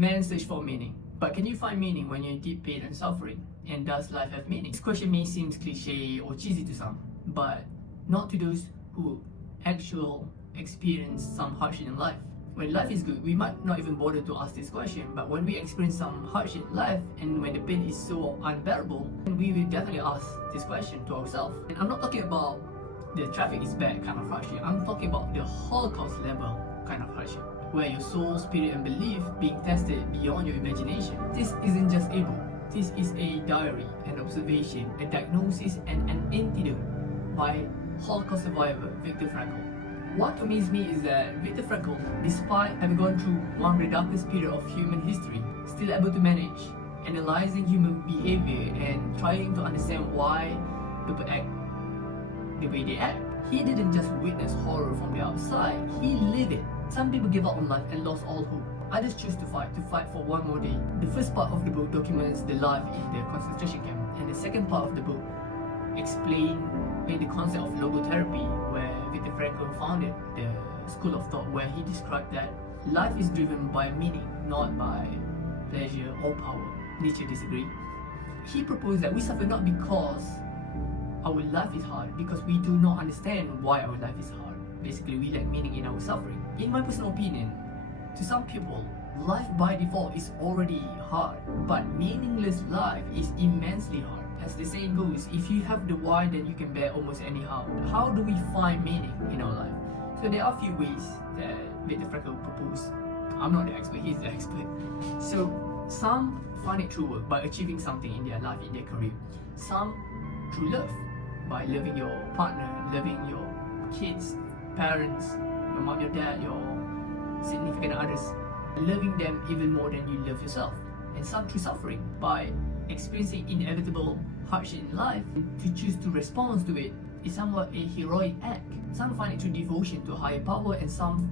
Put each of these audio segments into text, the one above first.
Man search for meaning. But can you find meaning when you're in deep pain and suffering? And does life have meaning? This question may seem cliche or cheesy to some, but not to those who actually experience some hardship in life. When life is good, we might not even bother to ask this question, but when we experience some hardship in life and when the pain is so unbearable, we will definitely ask this question to ourselves. And I'm not talking about the traffic is bad kind of hardship. I'm talking about the Holocaust level kind of hardship, where your soul, spirit and belief being tested beyond your imagination. This isn't just a book. This is a diary, an observation, a diagnosis and an antidote by Holocaust survivor Viktor Frankl. What amazed me is that Viktor Frankl, despite having gone through one of the darkest period of human history, still able to manage analyzing human behavior and trying to understand why people act the way they act. He didn't just witness horror from the outside, he lived it. Some people give up on life and lost all hope. Others choose to fight for one more day. The first part of the book documents the life in the concentration camp, and the second part of the book explains the concept of logotherapy, where Viktor Frankl founded the school of thought where he described that life is driven by meaning, not by pleasure or power. Nietzsche disagreed. He proposed that we suffer not because our life is hard, because we do not understand why our life is hard. Basically, we lack meaning in our suffering. In my personal opinion, to some people, life by default is already hard, but meaningless life is immensely hard. As the saying goes, if you have the why, then you can bear almost anyhow. How do we find meaning in our life? So there are a few ways that Viktor Frankl proposed. I'm not the expert, he's the expert. So some find it through work, by achieving something in their life, in their career. Some through love, by loving your partner, loving your kids, parents, your mom, your dad, your significant others, loving them even more than you love yourself. And some through suffering, by experiencing inevitable hardship in life. To choose to respond to it is somewhat a heroic act. Some find it through devotion to a higher power, and some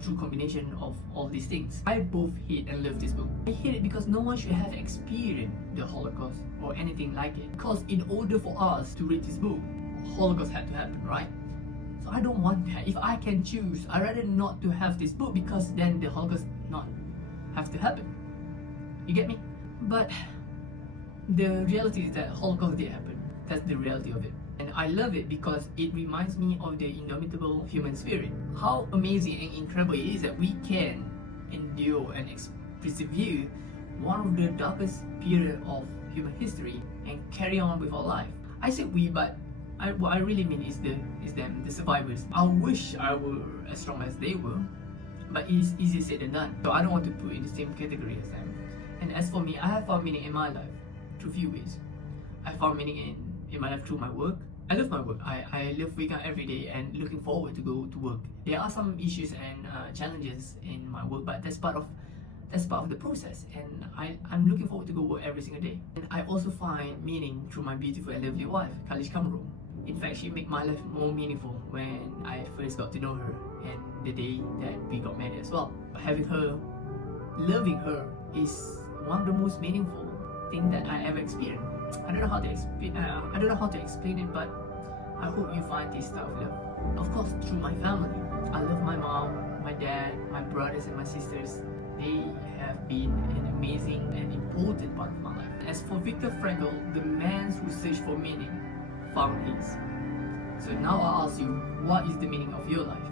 through combination of all these things. I both hate and love this book. I hate it because no one should have experienced the Holocaust or anything like it. Because in order for us to read this book, Holocaust had to happen, right? So I don't want that. If I can choose, I'd rather not to have this book, because then the Holocaust not have to happen. You get me? But the reality is that Holocaust did happen. That's the reality of it. And I love it because it reminds me of the indomitable human spirit. How amazing and incredible it is that we can endure and persevere one of the darkest period of human history and carry on with our life. I said we, but what I really mean is them, the survivors. I wish I were as strong as they were, but it is easier said than done. So I don't want to put in the same category as them. And as for me, I have found meaning in my life through few ways. I found meaning in my life through my work. I love my work. I love waking up every day and looking forward to go to work. There are some issues and challenges in my work, but that's part of the process, and I'm looking forward to go work every single day. And I also find meaning through my beautiful and lovely wife, Kalish Kamro. In fact, she made my life more meaningful when I first got to know her, and the day that we got married as well. Having her, loving her, is one of the most meaningful thing that I ever experienced. I don't know how to explain it, but I hope you find this type of love. Of course, through my family. I love my mom, my dad, my brothers and my sisters. They have been an amazing and important part of my life. As for Viktor Frankl, the man who searched for meaning found his. So now I ask you, what is the meaning of your life?